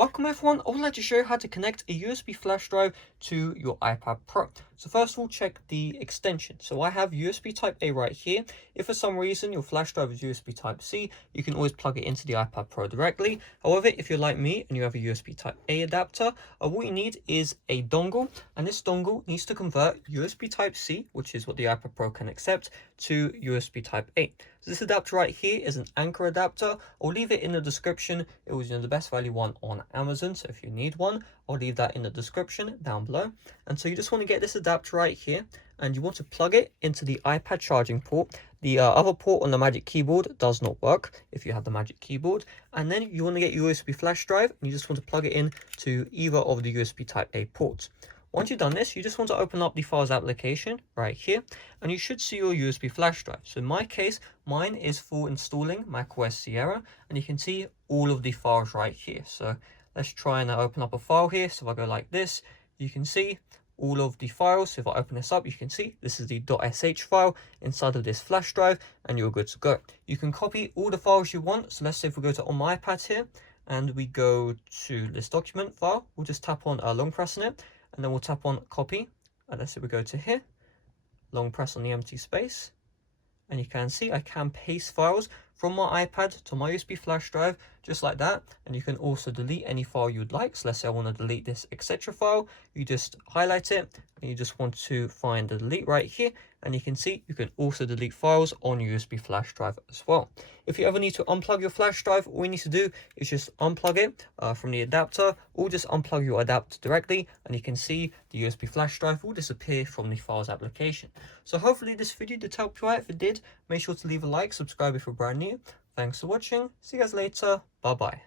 Welcome everyone, I would like to show you how to connect a USB flash drive to your iPad Pro. So first of all, check the extension. So I have USB type A right here. If for some reason your flash drive is USB type C, you can always plug it into the iPad Pro directly. However, if you're like me and you have a USB type A adapter, what you need is a dongle, and this dongle needs to convert USB type C, which is what the iPad Pro can accept, to USB type A. So this adapter right here is an Anchor adapter. I'll leave it in the description. It was the best value one on Amazon, so if you need one, I'll leave that in the description down below. And so you just want to get this adapter right here, and you want to plug it into the iPad charging port. The other port on the Magic Keyboard does not work if you have the Magic Keyboard. And then you want to get your USB flash drive, and you just want to plug it in to either of the USB type A ports. Once you've done this, you just want to open up the files application right here, and you should see your USB flash drive. So in my case, mine is for installing macOS Sierra, and you can see all of the files right here. So let's try and open up a file here. So if I go like this, you can see all of the files. So if I open this up, you can see this is the .sh file inside of this flash drive, and you're good to go. You can copy all the files you want. So let's say if we go to on my iPad here, and we go to this document file, we'll just tap on long press on it, and then we'll tap on copy, and let's say we go to here, long press on the empty space, and you can see I can paste files from my iPad to my USB flash drive just like that. And you can also delete any file you would like. So let's say I want to delete this etc file, you just highlight it and you just want to find the delete right here, and you can see you can also delete files on your USB flash drive as well. If you ever need to unplug your flash drive, all you need to do is just unplug it from the adapter, or just unplug your adapter directly, and you can see the USB flash drive will disappear from the files application. So hopefully this video did help you out. If it did, make sure to leave a like, subscribe if you're brand new. Thanks for watching, see you guys later, bye bye.